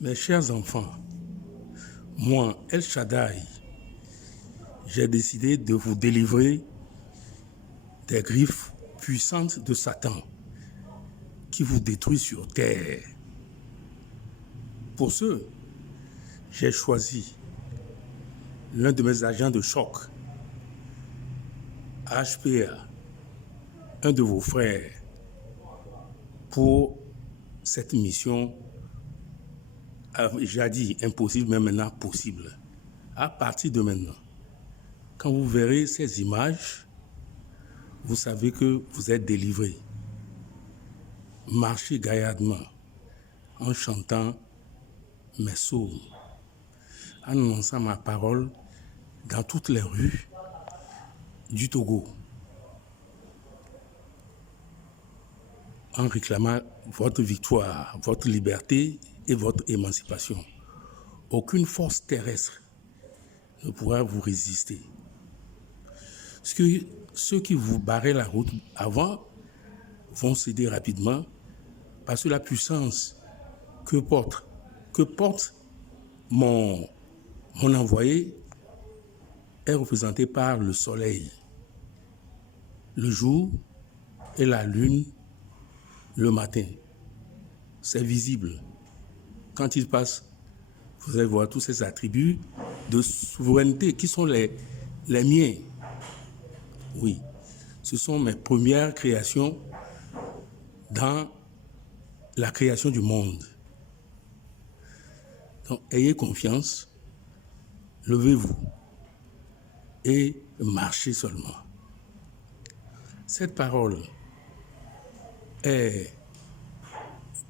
Mes chers enfants, moi, El Shaddai, j'ai décidé de vous délivrer des griffes puissantes de Satan qui vous détruit sur terre. Pour ce, j'ai choisi l'un de mes agents de choc, HPA, un de vos frères, pour cette mission, j'ai dit impossible, mais maintenant possible. À partir de maintenant, quand vous verrez ces images, vous savez que vous êtes délivrés. Marchez gaillardement en chantant mes psaumes, en annonçant ma parole dans toutes les rues du Togo, en réclamant votre victoire, votre liberté et votre émancipation. Aucune force terrestre ne pourra vous résister. Ceux qui vous barraient la route avant vont céder rapidement parce que la puissance que porte mon envoyé est représentée par le soleil, le jour et la lune le matin. C'est visible. Quand il passe, vous allez voir tous ces attributs de souveraineté qui sont les miens. Oui, ce sont mes premières créations dans la création du monde. Donc, ayez confiance, levez-vous et marchez seulement. Cette parole est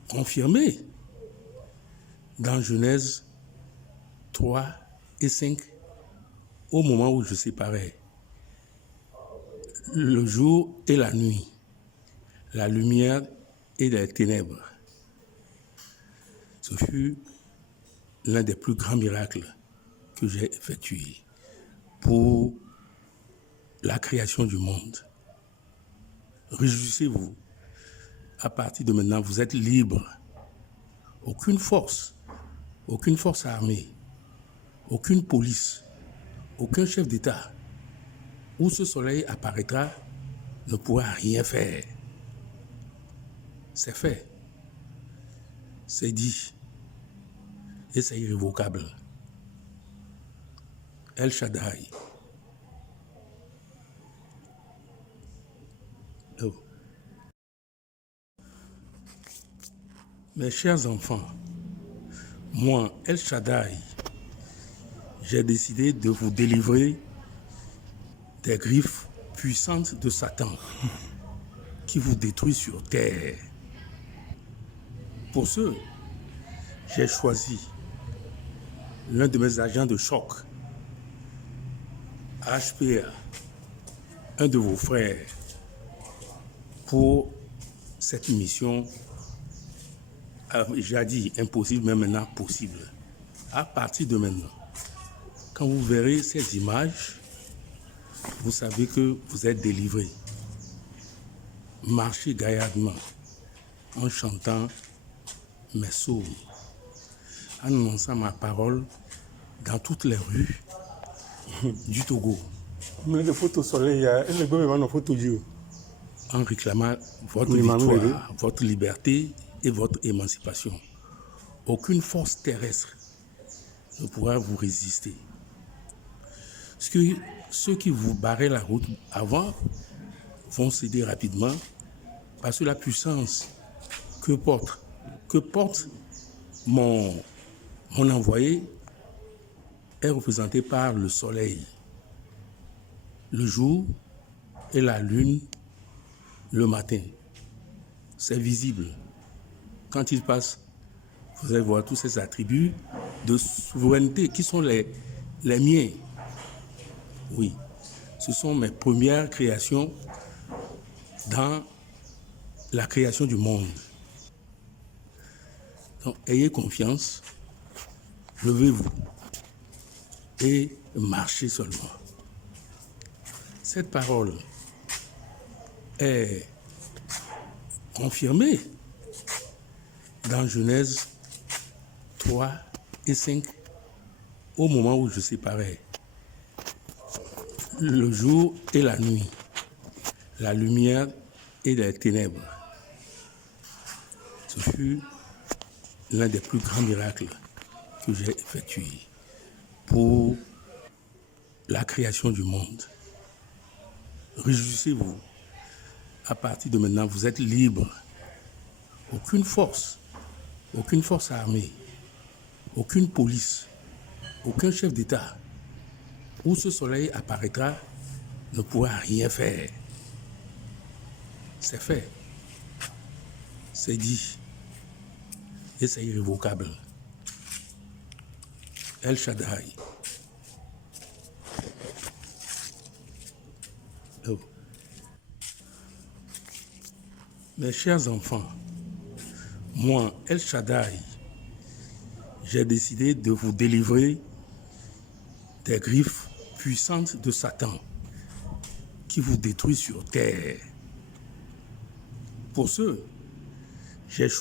confirmée dans Genèse 3 et 5 au moment où je séparais le jour et la nuit, la lumière et les ténèbres. Ce fut l'un des plus grands miracles que j'ai effectué pour la création du monde. Réjouissez-vous. À partir de maintenant, vous êtes libres. Aucune force armée, aucune police, aucun chef d'État où ce soleil apparaîtra ne pourra rien faire. C'est fait. C'est dit. Et c'est irrévocable. El Shaddai. Oh. Mes chers enfants, moi, El Shaddai, j'ai décidé de vous délivrer des griffes puissantes de Satan qui vous détruit sur terre. Pour ce, j'ai choisi l'un de mes agents de choc, HPA, un de vos frères, pour cette mission, j'ai dit impossible, mais maintenant possible. À partir de maintenant, quand vous verrez ces images, vous savez que vous êtes délivrés. Marchez gaillardement en chantant mes psaumes, en annonçant ma parole dans toutes les rues du Togo. Mais le photo soleil, il est bon, photo Dieu. En réclamant votre victoire, votre liberté et votre émancipation. Aucune force terrestre ne pourra vous résister. Ceux qui vous barraient la route avant vont céder rapidement parce que la puissance que porte mon envoyé est représentée par le soleil, le jour et la lune le matin. C'est visible. Quand il passe, vous allez voir tous ces attributs de souveraineté qui sont les miens. Oui, ce sont mes premières créations dans la création du monde. Donc, ayez confiance, levez-vous et marchez seulement. Cette parole est confirmée dans Genèse 3 et 5, au moment où je séparais le jour et la nuit, la lumière et les ténèbres. Ce fut l'un des plus grands miracles que j'ai effectué pour la création du monde. Réjouissez-vous. À partir de maintenant, vous êtes libre. Aucune force armée, aucune police, aucun chef d'État où ce soleil apparaîtra ne pourra rien faire. C'est fait. C'est dit. Et c'est irrévocable. El Shaddai. Oh. Mes chers enfants, moi, El Shaddai, j'ai décidé de vous délivrer des griffes puissantes de Satan qui vous détruit sur terre. Pour ce, j'ai choisi